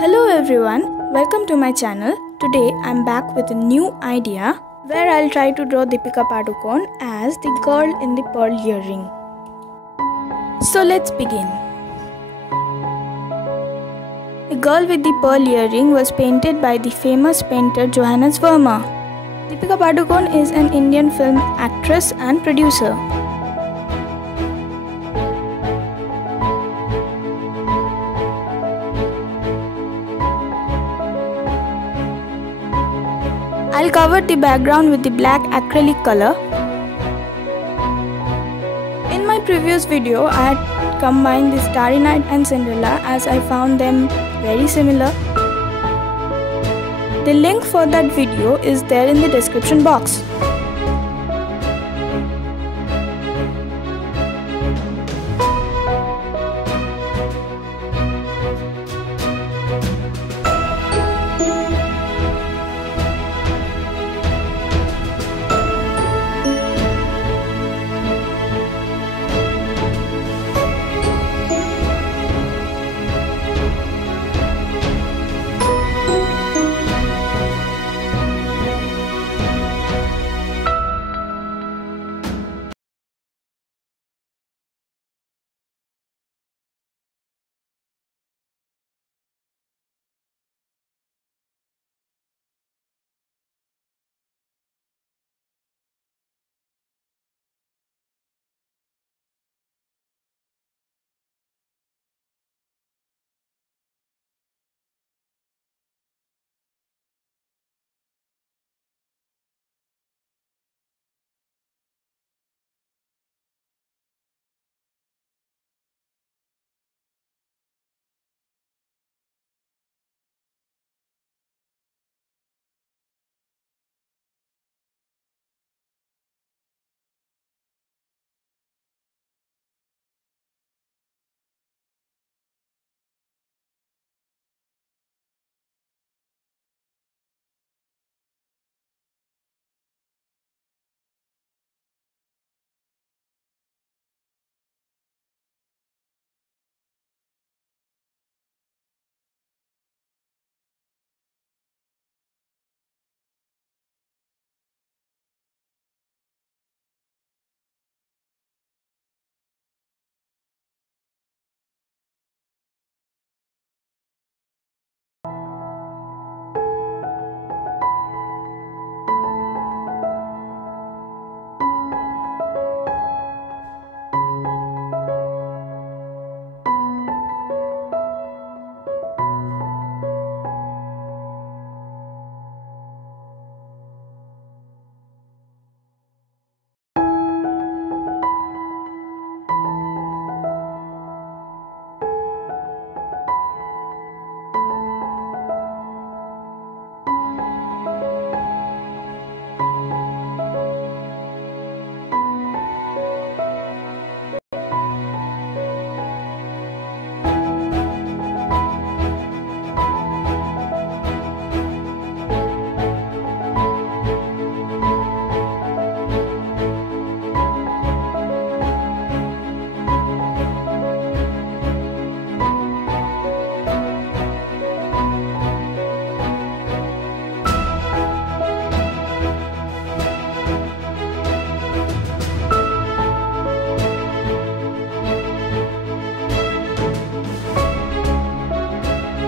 Hello everyone, welcome to my channel. Today I'm back with a new idea where I'll try to draw Deepika Padukone as the girl in the pearl earring. So let's begin. The girl with the pearl earring was painted by the famous painter Johannes Vermeer. Deepika Padukone is an Indian film actress and producer. I'll cover the background with the black acrylic color. In my previous video, I had combined the Starry Night and Cinderella as I found them very similar. The link for that video is there in the description box.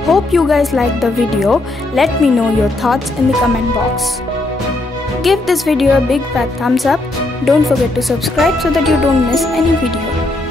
Hope you guys liked the video. Let me know your thoughts in the comment box. Give this video a big fat thumbs up. Don't forget to subscribe so that you don't miss any video.